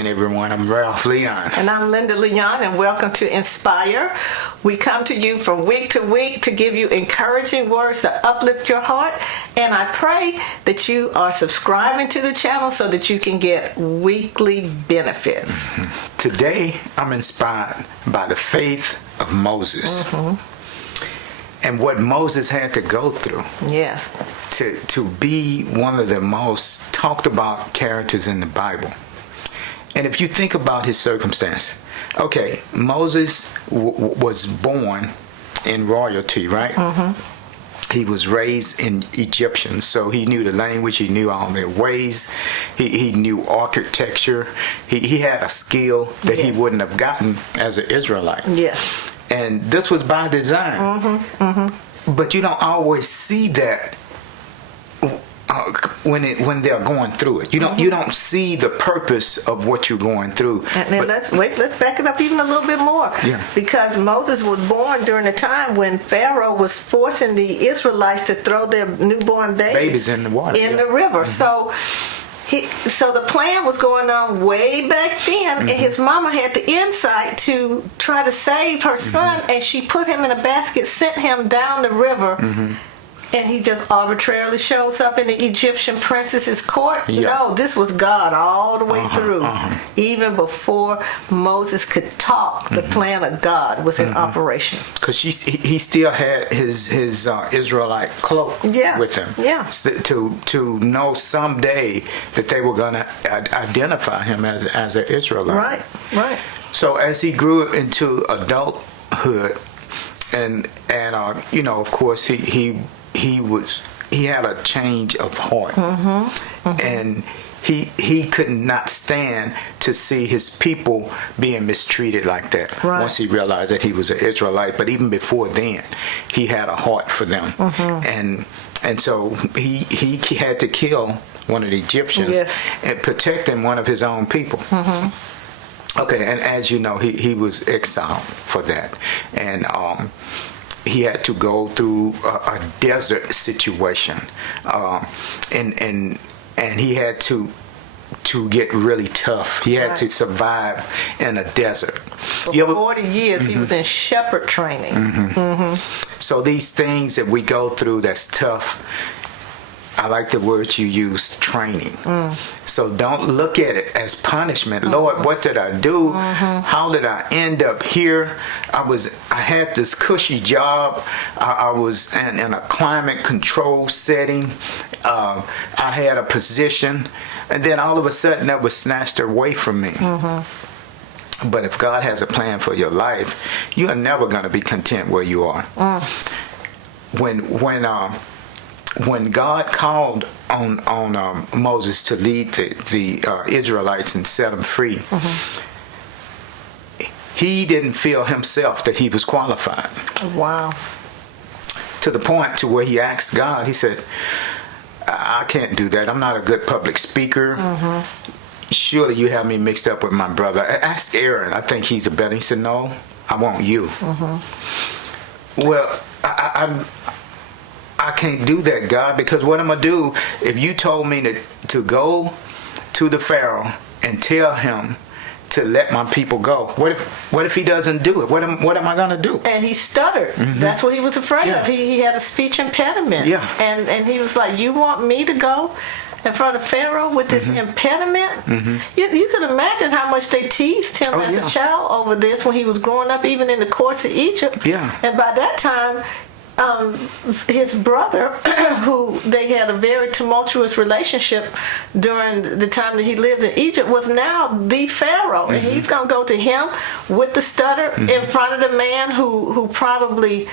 again, everyone. I'm Ralph Leon. And I'm Linda Leon, and welcome to Inspire. We come to you from week to week to give you encouraging words to uplift your heart. And I pray that you are subscribing to the channel so that you can get weekly benefits. Mm-hmm. Today, I'm inspired by the faith of Moses. Mm-hmm. And what Moses had to go through. Yes. To be one of the most talked about characters in the Bible. And if you think about his circumstance, okay, Moses was born in royalty, right? Mm-hmm. He was raised in Egyptian, so he knew the language, he knew all their ways, he knew architecture, he had a skill that he wouldn't have gotten as an Israelite. Yes. And this was by design. Mm-hmm. Mm-hmm. But you don't always see that when they're going through it. You don't see the purpose of what you're going through. And let's back it up even a little bit more. Yeah. Because Moses was born during a time when Pharaoh was forcing the Israelites to throw their newborn babies in the water, the river. Mm-hmm. So the plan was going on way back then, mm-hmm. and his mama had the insight to try to save her son, mm-hmm. and she put him in a basket, sent him down the river, mm-hmm. and he just arbitrarily shows up in the Egyptian princess's court. Yeah. No, this was God all the way through. Even before Moses could talk, the mm-hmm. plan of God was in operation. Because he still had his Israelite cloak with him. Yeah. To know someday that they were going to identify him as an Israelite. Right. So as he grew into adulthood, and of course he had a change of heart, mm-hmm. Mm-hmm. and he could not stand to see his people being mistreated like that. Right. Once he realized that he was an Israelite, but even before then, he had a heart for them, mm-hmm. and so he had to kill one of the Egyptians and protecting one of his own people. Mm-hmm. Okay, and as you know, he was exiled for that, and he had to go through a desert situation, and he had to get really tough. He had to survive in a desert. For 40 years, mm-hmm. he was in shepherd training. Mm-hmm. Mm-hmm. So these things that we go through that's tough, I like the word you used, training. So don't look at it as punishment. Mm-hmm. Lord, what did I do? Mm-hmm. How did I end up here? I had this cushy job. I was in a climate control setting. I had a position, and then all of a sudden that was snatched away from me. Mm-hmm. But if God has a plan for your life, you are never going to be content where you are. When God called on Moses to lead the Israelites and set them free, mm-hmm. he didn't feel himself that he was qualified. Wow. To the point to where he asked God, he said, I can't do that. I'm not a good public speaker. Mm-hmm. Surely you have me mixed up with my brother. Ask Aaron. I think he's a better. He said, no, I want you. Mm-hmm. Well, I can't do that, God, because what I'm going to do, if you told me to go to the Pharaoh and tell him to let my people go, what if he doesn't do it? What am I going to do? And he stuttered. Mm-hmm. That's what he was afraid of. He had a speech impediment. Yeah. And he was like, you want me to go in front of Pharaoh with this mm-hmm. impediment? Mm-hmm. You can imagine how much they teased him as a child over this when he was growing up, even in the courts of Egypt. Yeah. And by that time, his brother, who they had a very tumultuous relationship during the time that he lived in Egypt, was now the Pharaoh. Mm-hmm. And he's going to go to him with the stutter mm-hmm. in front of the man who probably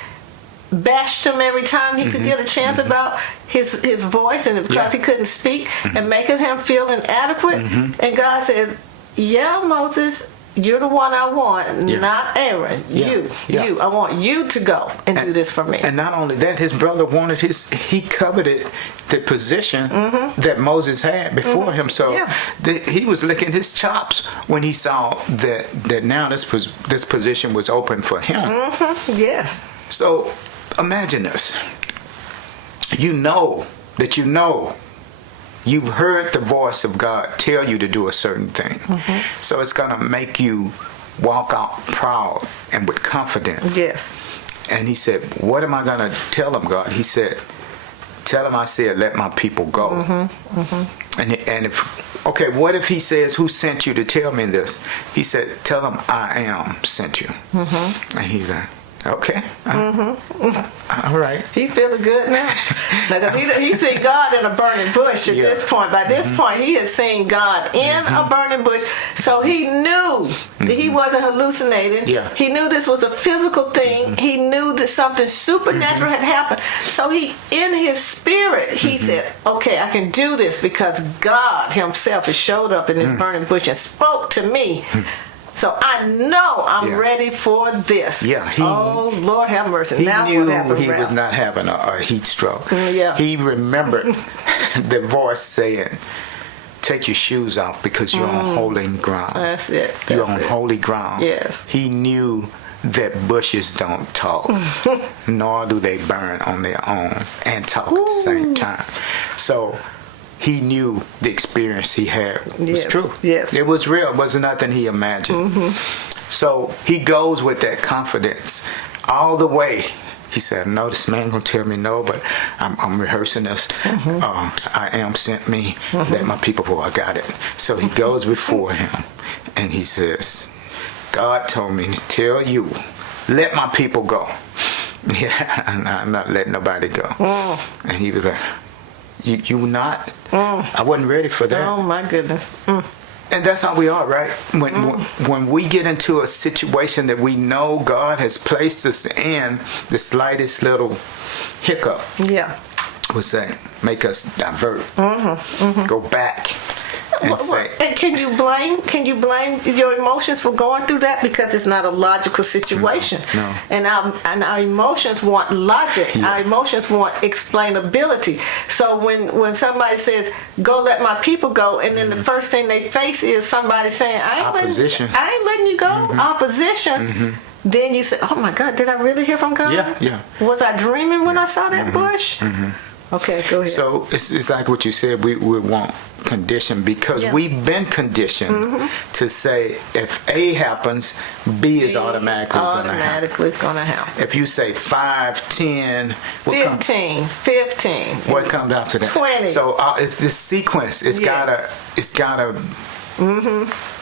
bashed him every time he mm-hmm. could get a chance mm-hmm. about his voice, and because he couldn't speak, mm-hmm. and making him feel inadequate. Mm-hmm. And God says, yeah, Moses, you're the one I want, not Aaron. You. I want you to go and do this for me. And not only that, his brother wanted he coveted the position mm-hmm. that Moses had before mm-hmm. him. So he was licking his chops when he saw that now this position was open for him. Mm-hmm. Yes. So imagine this. You know You've heard the voice of God tell you to do a certain thing. So it's going to make you walk out proud and with confidence. Yes. And he said, what am I going to tell him, God? He said, tell him I said, let my people go. And if, okay, what if he says, who sent you to tell me this? He said, tell him I am sent you. And he's like, okay. All right. He's feeling good now. Because he seen God in a burning bush at this point. By this point, he has seen God in a burning bush. So he knew that he wasn't hallucinating. Yeah. He knew this was a physical thing. He knew that something supernatural had happened. So he, in his spirit, he said, okay, I can do this because God himself has showed up in this burning bush and spoke to me. So I know I'm ready for this. Yeah. Oh, Lord have mercy. He now knew what happened he around? was not having a heat stroke. Yeah. He remembered the voice saying, take your shoes off because you're on holy ground. That's it. You're on holy ground. Yes. He knew that bushes don't talk, nor do they burn on their own and talk at the same time. So he knew the experience he had was true. Yes. It was real. It wasn't nothing he imagined. So he goes with that confidence all the way. He said, no, this man gonna tell me no, but I'm rehearsing this. I am sent me. Let my people go. I got it. So he goes before him and he says, God told me to tell you, let my people go. Yeah, I'm not letting nobody go. And he was like, you not? I wasn't ready for that. Oh my goodness. And that's how we are, right? When we get into a situation that we know God has placed us in, the slightest little hiccup will say, make us divert, go back, and say. And can you blame your emotions for going through that, because it's not a logical situation? No. And our emotions want logic. Yeah. Our emotions want explainability. So when somebody says, "Go, let my people go," and then the first thing they face is somebody saying, "I ain't letting you go." Opposition. Then you say, "Oh my God, did I really hear from God? Yeah. Was I dreaming when I saw that bush?" Okay, go ahead. So it's like what you said. We want condition because we've been conditioned to say if A happens, B is automatically going to happen. It's going to happen. If you say 5, 10, 15, what comes after that? 20. So it's this sequence. It's gotta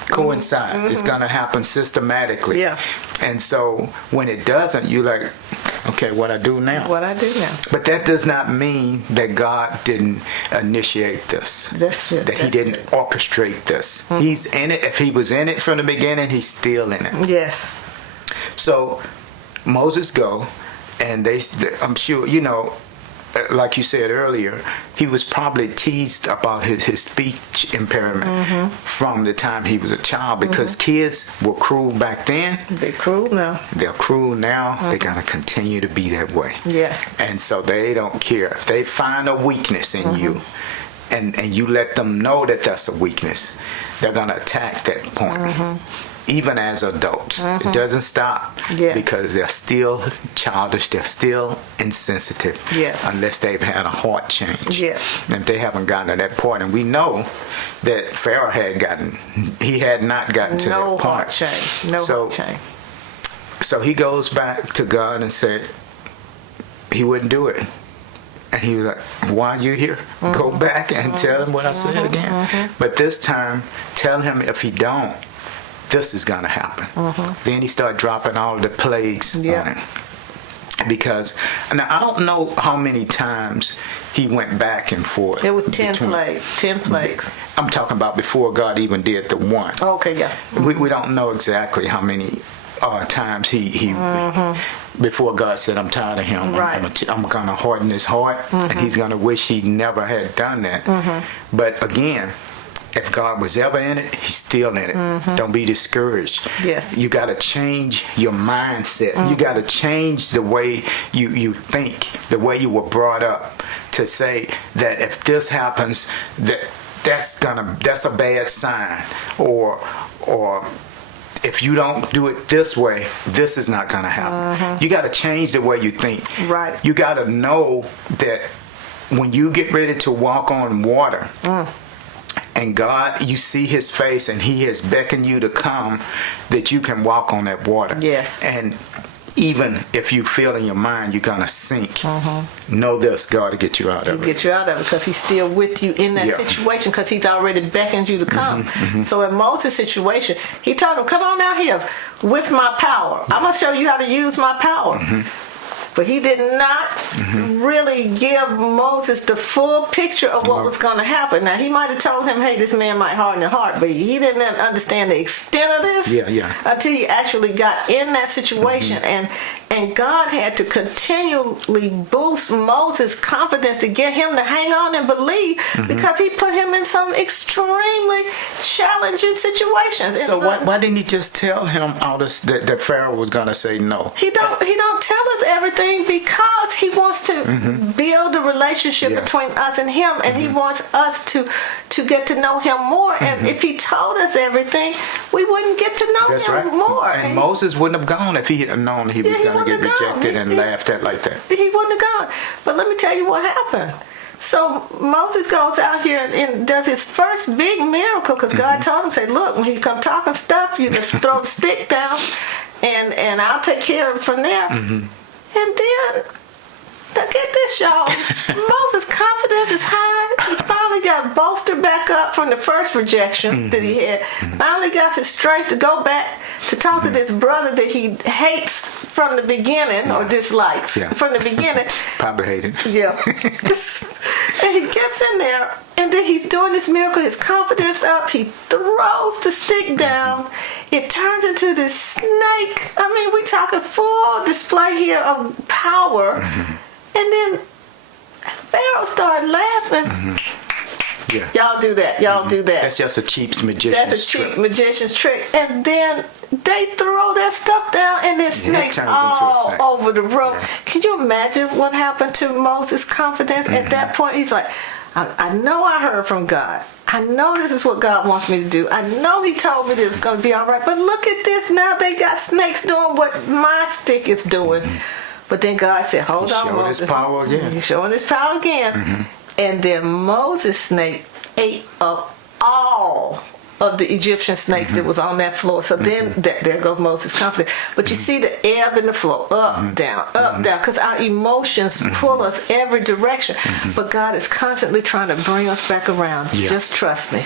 coincide. It's gonna happen systematically. Yeah. And so when it doesn't, you like, okay, what I do now? What I do now. But that does not mean that God didn't initiate this. That's it. That he didn't orchestrate this. He's in it. If he was in it from the beginning, he's still in it. Yes. So Moses go, and I'm sure, like you said earlier, he was probably teased about his speech impairment from the time he was a child, because kids were cruel back then. They're cruel now. They're cruel now. They're going to continue to be that way. Yes. And so they don't care. If they find a weakness in you, and you let them know that that's a weakness, they're going to attack that point. Even as adults. It doesn't stop because they're still childish, they're still insensitive unless they've had a heart change. Yes. And if they haven't gotten to that point, and we know that Pharaoh had not gotten to that point. Heart change. Heart change. So he goes back to God and said he wouldn't do it. And he was like, why are you here? Go back and tell him what I said again. But this time, tell him if he don't, this is going to happen. Then he started dropping all of the plagues on him. Because, now I don't know how many times he went back and forth. It was 10 plagues. I'm talking about before God even did the one. Okay, yeah. We don't know exactly how many times he before God said, I'm tired of him. Right. I'm going to harden his heart, and he's going to wish he never had done that. But again, if God was ever in it, he's still in it. Don't be discouraged. Yes. You got to change your mindset. You got to change the way you think, the way you were brought up, to say that if this happens, that's a bad sign, or if you don't do it this way, this is not going to happen. You got to change the way you think. Right. You got to know that when you get ready to walk on water, and God, you see his face and he has beckoned you to come, that you can walk on that water. Yes. And even if you feel in your mind you're going to sink, know this, God will get you out of it. Get you out of it because he's still with you in that situation because he's already beckoned you to come. So in Moses' situation, he told him, come on out here with my power. I'm going to show you how to use my power. But he did not really give Moses the full picture of what was going to happen. Now, he might have told him, hey, this man might harden his heart, but he didn't understand the extent of this until he actually got in that situation. And God had to continually boost Moses' confidence to get him to hang on and believe because he put him in some extremely challenging situations. So why didn't he just tell him all this, that Pharaoh was going to say no? He don't tell us everything because he wants to build a relationship between us and him, and he wants us to get to know him more. And if he told us everything, we wouldn't get to know him more. And Moses wouldn't have gone if he had known he was going to get rejected and laughed at like that. He wouldn't have gone. But let me tell you what happened. So Moses goes out here and does his first big miracle because God told him, say, look, when he come talking stuff, you just throw the stick down and I'll take care of it from there. And then, now get this, y'all. Moses' confidence is high. He finally got bolstered back up from the first rejection that he had. Finally got his strength to go back to talk to this brother that he hates from the beginning or dislikes from the beginning. Probably hated. Yeah. And he gets in there, and then he's doing this miracle. His confidence up. He throws the stick down. It turns into this snake. I mean, we talking full display here of power. And then Pharaoh started laughing. Yeah. Y'all do that. Y'all do that. That's just a cheap magician's trick. That's a cheap magician's trick. And then they throw that stuff down, and then snakes all over the room. Yeah. Can you imagine what happened to Moses' confidence at that point? He's like, I know I heard from God. I know this is what God wants me to do. I know he told me that it's going to be all right. But look at this now. They got snakes doing what my stick is doing. But then God said, hold on, Moses. He's showing his power again. He's showing his power again. And then Moses' snake ate up all of the Egyptian snakes that was on that floor. So then there goes Moses' confidence. But you see the ebb in the flow, up, down, because our emotions pull us every direction. But God is constantly trying to bring us back around. Just trust me.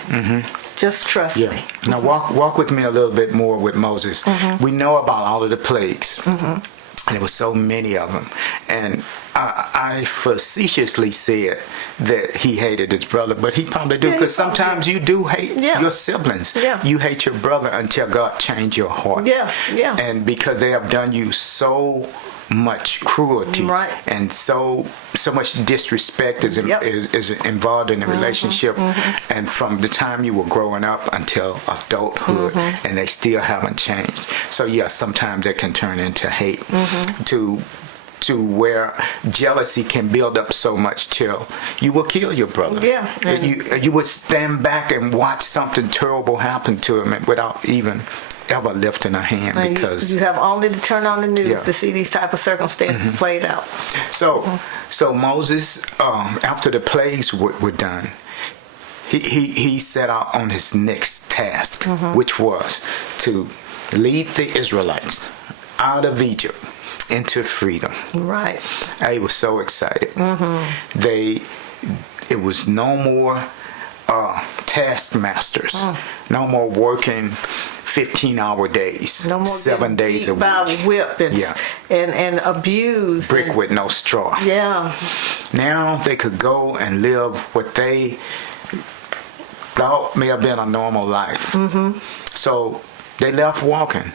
Just trust me. Now walk with me a little bit more with Moses. We know about all of the plagues. And there were so many of them. And I facetiously said that he hated his brother, but he probably do, because sometimes you do hate your siblings. You hate your brother until God changed your heart. And because they have done you so much cruelty and so much disrespect is involved in the relationship, and from the time you were growing up until adulthood, and they still haven't changed. So sometimes it can turn into hate, to where jealousy can build up so much till you will kill your brother. You would stand back and watch something terrible happen to him without even ever lifting a hand, because you have only to turn on the news to see these type of circumstances played out. So Moses, after the plagues were done, he set out on his next task, which was to lead the Israelites out of Egypt into freedom. Right. He was so excited. It was no more taskmasters, no more working 15-hour days, no more 7 days a week. By whip and abused. Brick with no straw. Now they could go and live what they thought may have been a normal life. So they left walking.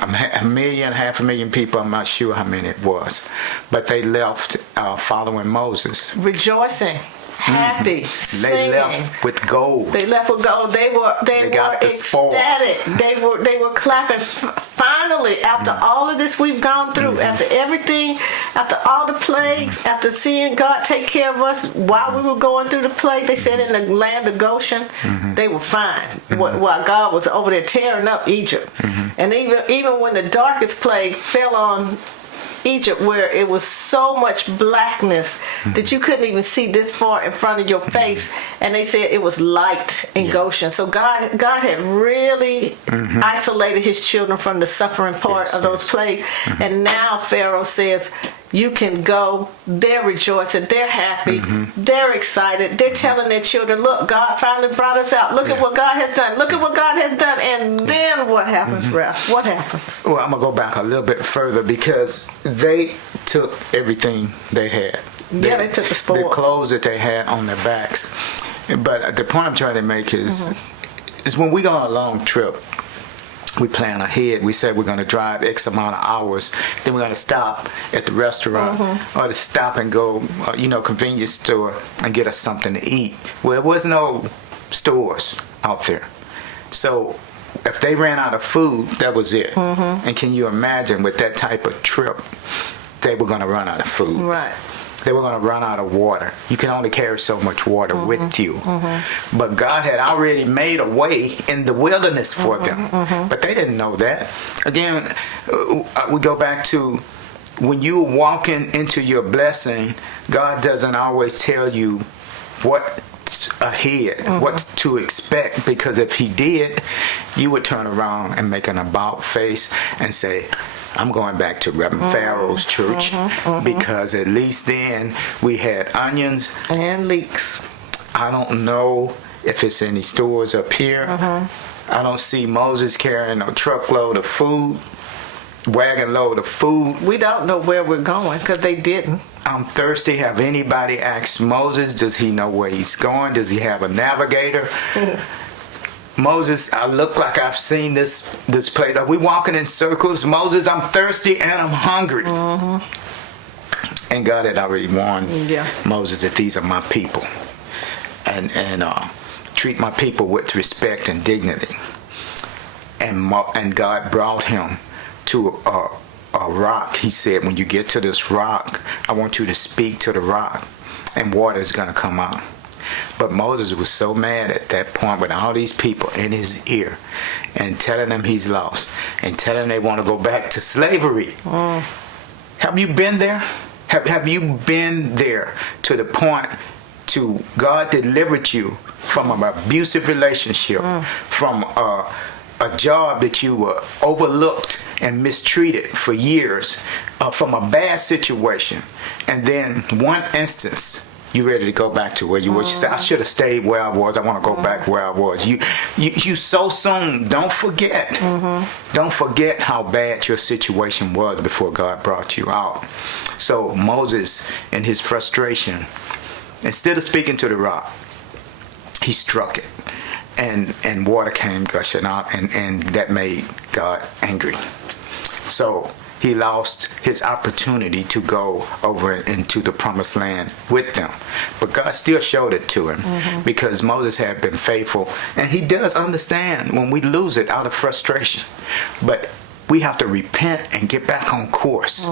A million, 500,000 people, I'm not sure how many it was. But they left following Moses. Rejoicing. Happy, singing. They left with gold. They were ecstatic. They were clapping. Finally, after all of this we've gone through, after everything, after all the plagues, after seeing God take care of us while we were going through the plague, they said in the land of Goshen, they were fine. While God was over there tearing up Egypt, and even when the darkest plague fell on Egypt where it was so much blackness that you couldn't even see this far in front of your face, and they said it was light in Goshen. So God had really isolated his children from the suffering part of those plagues. And now Pharaoh says, you can go. They're rejoicing. They're happy. They're excited. They're telling their children, look, God finally brought us out. Look at what God has done. Look at what God has done. And then what happens, Ralph? What happens? Well, I'm going to go back a little bit further because they took everything they had. They took the spoils. The clothes that they had on their backs. But the point I'm trying to make is when we go on a long trip, we plan ahead. We said we're going to drive X amount of hours. Then we're going to stop at the restaurant or to stop and go, convenience store and get us something to eat. Well, there was no stores out there. So if they ran out of food, that was it. And can you imagine with that type of trip, they were going to run out of food. Right. They were going to run out of water. You can only carry so much water with you. But God had already made a way in the wilderness for them. But they didn't know that. Again, we go back to when you're walking into your blessing, God doesn't always tell you what ahead, what to expect, because if he did, you would turn around and make an about face and say, I'm going back to Reverend Pharaoh's church because at least then we had onions and leeks. I don't know if it's any stores up here. I don't see Moses carrying a truckload of food, wagon load of food. We don't know where we're going because they didn't. I'm thirsty. Have anybody asked Moses? Does he know where he's going? Does he have a navigator? Moses, I look like I've seen this place. Are we walking in circles? Moses, I'm thirsty and I'm hungry. And God had already warned Moses that these are my people. And treat my people with respect and dignity. And God brought him to a rock. He said, when you get to this rock, I want you to speak to the rock and water is going to come out. But Moses was so mad at that point with all these people in his ear and telling them he's lost and telling them they want to go back to slavery. Have you been there? Have you been there to the point to God delivered you from an abusive relationship, from a job that you were overlooked and mistreated for years, from a bad situation, and then one instance you ready to go back to where you were. You said, I should have stayed where I was. I want to go back where I was. You so soon. Don't forget. Don't forget how bad your situation was before God brought you out. So Moses, in his frustration, instead of speaking to the rock, he struck it. And water came gushing out, and that made God angry. So he lost his opportunity to go over into the promised land with them. But God still showed it to him because Moses had been faithful. And he does understand when we lose it out of frustration. But we have to repent and get back on course.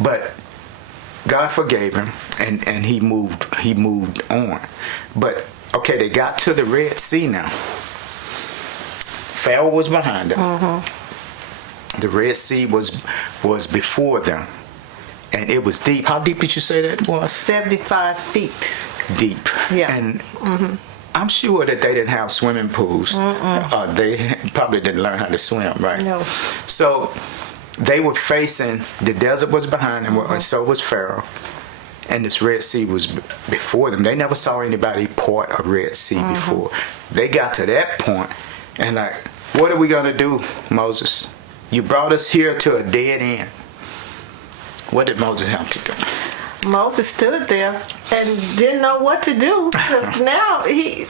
But God forgave him and he moved on. But okay, they got to the Red Sea now. Pharaoh was behind them. The Red Sea was before them, and it was deep. How deep did you say that was? 75 feet. Deep. Yeah. And I'm sure that they didn't have swimming pools. They probably didn't learn how to swim, right? No. So they were facing, the desert was behind them, and so was Pharaoh. And this Red Sea was before them. They never saw anybody part a Red Sea before. They got to that point, and like, what are we going to do, Moses? You brought us here to a dead end. What did Moses have to do? Moses stood there and didn't know what to do. 'Cause now he,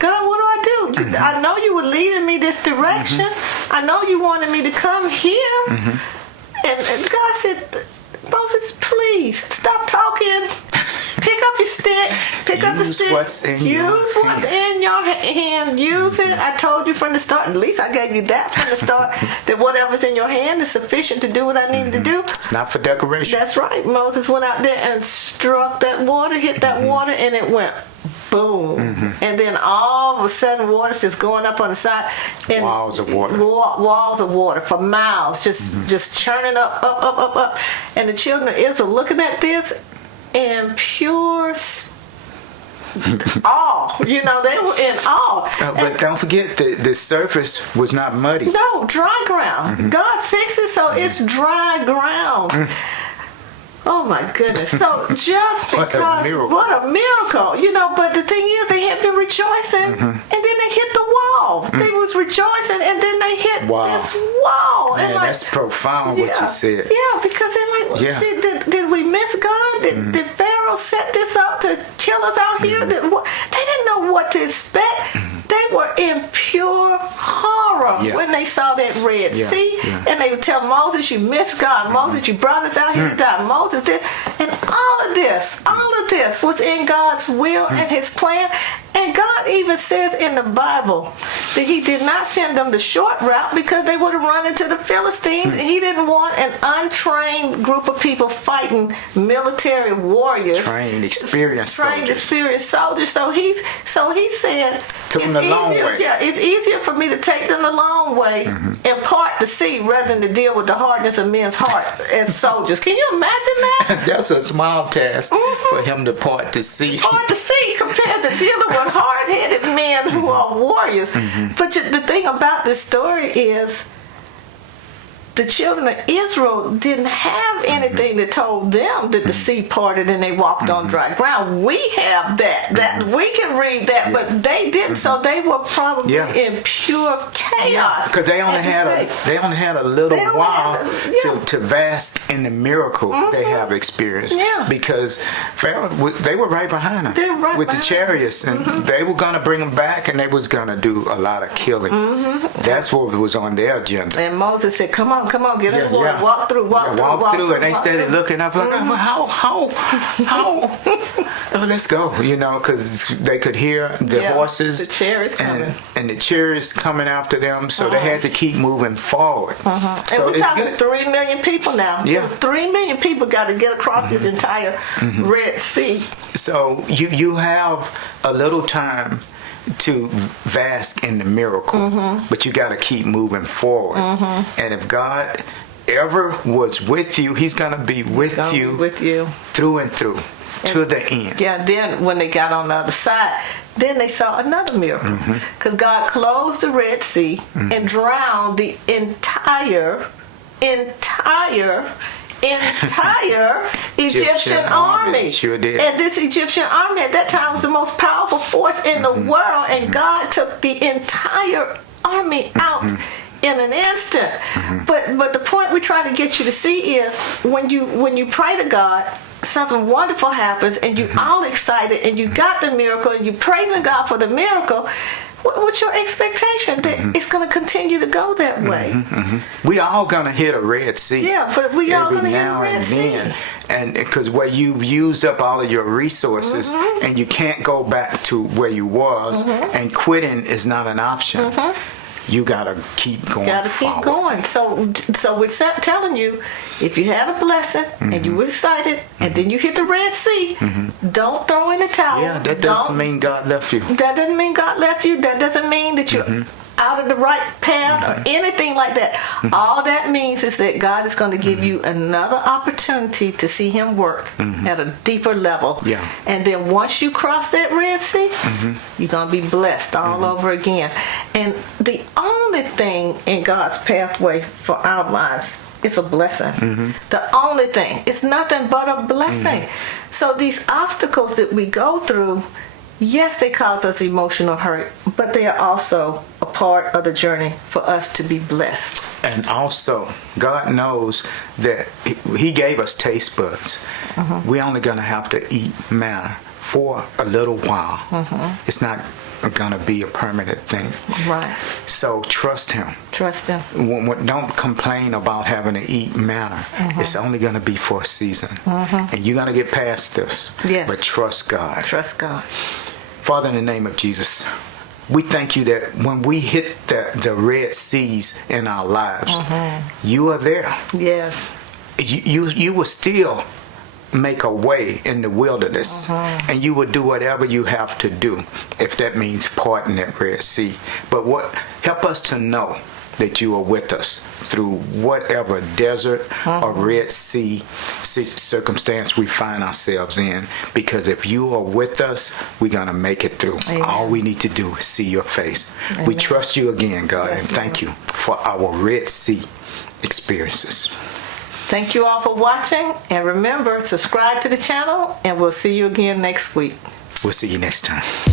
God, what do I do? I know you were leading me this direction. I know you wanted me to come here. And God said, Moses, please stop talking. Pick up your stick. Pick up the stick. Use what's in your hand. Use it. I told you from the start. At least I gave you that from the start. That whatever's in your hand is sufficient to do what I needed to do. It's not for decoration. That's right. Moses went out there and struck that water, hit that water, and it went boom, and then all of a sudden water's just going up on the side, and walls of water, walls of water for miles, just churning up, and the children of Israel looking at this in pure awe. You know, they were in awe. But don't forget, the surface was not muddy. No, dry ground. God fixed it so it's dry ground. Oh my goodness. So just because, what a miracle. You know, but the thing is, they had been rejoicing and then they hit the wall. They was rejoicing and then they hit this wall. Man, and like, that's profound what you said. Yeah, because they're like, did we miss God? Did Pharaoh set this up to kill us out here? They didn't know what to expect. They were in pure horror when they saw that Red Sea. And they would tell Moses, you missed God. Moses, you brought us out here to die. Moses did. And all of this was in God's will and his plan. And God even says in the Bible that he did not send them the short route because they would have run into the Philistines. And he didn't want an untrained group of people fighting military warriors. Trained, experienced soldiers. So he said, took them the long way. Yeah, it's easier for me to take them the long way and part the sea rather than to deal with the hardness of men's heart as soldiers. Can you imagine that? That's a small task for him to part the sea. Part the sea compared to dealing with hard-headed men who are warriors. But the thing about this story is the children of Israel didn't have anything that told them that the sea parted and they walked on dry ground. We have that we can read that, but they didn't. So they were probably in pure chaos. Because they only had a little while to bask in the miracle they have experienced. Yeah. Because Pharaoh, they were right behind them with the chariots, and they were going to bring them back, and they was going to do a lot of killing. That's what was on their agenda. And Moses said, "Come on, get in the water, walk through," and they started looking up like, how? Let's go, you know, because they could hear the horses, the chariots coming, and the chariots coming after them, so they had to keep moving forward. So and we're talking 3 million people now. Yeah. 3 million people got to get across this entire Red Sea. So you have a little time to bask in the miracle, but you got to keep moving forward. And if God ever was with you, he's going to be with you through and through to the end. Yeah, then when they got on the other side, then they saw another miracle, because God closed the Red Sea and drowned the entire Egyptian army. Sure did. And this Egyptian army at that time was the most powerful force in the world, and God took the entire army out in an instant. But the point we're trying to get you to see is when you pray to God, something wonderful happens, and you all excited, and you got the miracle, and you praising God for the miracle. What's your expectation that it's going to continue to go that way? We all going to hit a Red Sea. Yeah, but we all going to hit a Red Sea. And because where you've used up all of your resources and you can't go back to where you was, and quitting is not an option. You gotta keep going. Keep going. So we're telling you, if you had a blessing and you were excited, and then you hit the Red Sea, don't throw in the towel. Yeah, that doesn't mean God left you. That doesn't mean God left you. That doesn't mean that you're out of the right path or anything like that. All that means is that God is going to give you another opportunity to see him work at a deeper level. Yeah. And then once you cross that Red Sea, you're going to be blessed all over again. And the only thing in God's pathway for our lives is a blessing. The only thing. It's nothing but a blessing. So these obstacles that we go through, yes, they cause us emotional hurt, but they are also a part of the journey for us to be blessed. And also, God knows that he gave us taste buds. We're only going to have to eat manna for a little while. It's not going to be a permanent thing. Right. So trust him. Trust him. Don't complain about having to eat manna. It's only going to be for a season. And you're going to get past this. Yes. But trust God. Trust God. Father, in the name of Jesus, we thank you that when we hit the Red Seas in our lives, you are there. Yes. You were still make a way in the wilderness, and you will do whatever you have to do, if that means parting that Red Sea. But help us to know that you are with us through whatever desert or Red Sea circumstance we find ourselves in, because if you are with us, we're going to make it through. Amen. All we need to do is see your face. Amen. We trust you again, God, Yes, and thank Lord. you for our Red Sea experiences. Thank you all for watching, and remember, subscribe to the channel, and we'll see you again next week. We'll see you next time.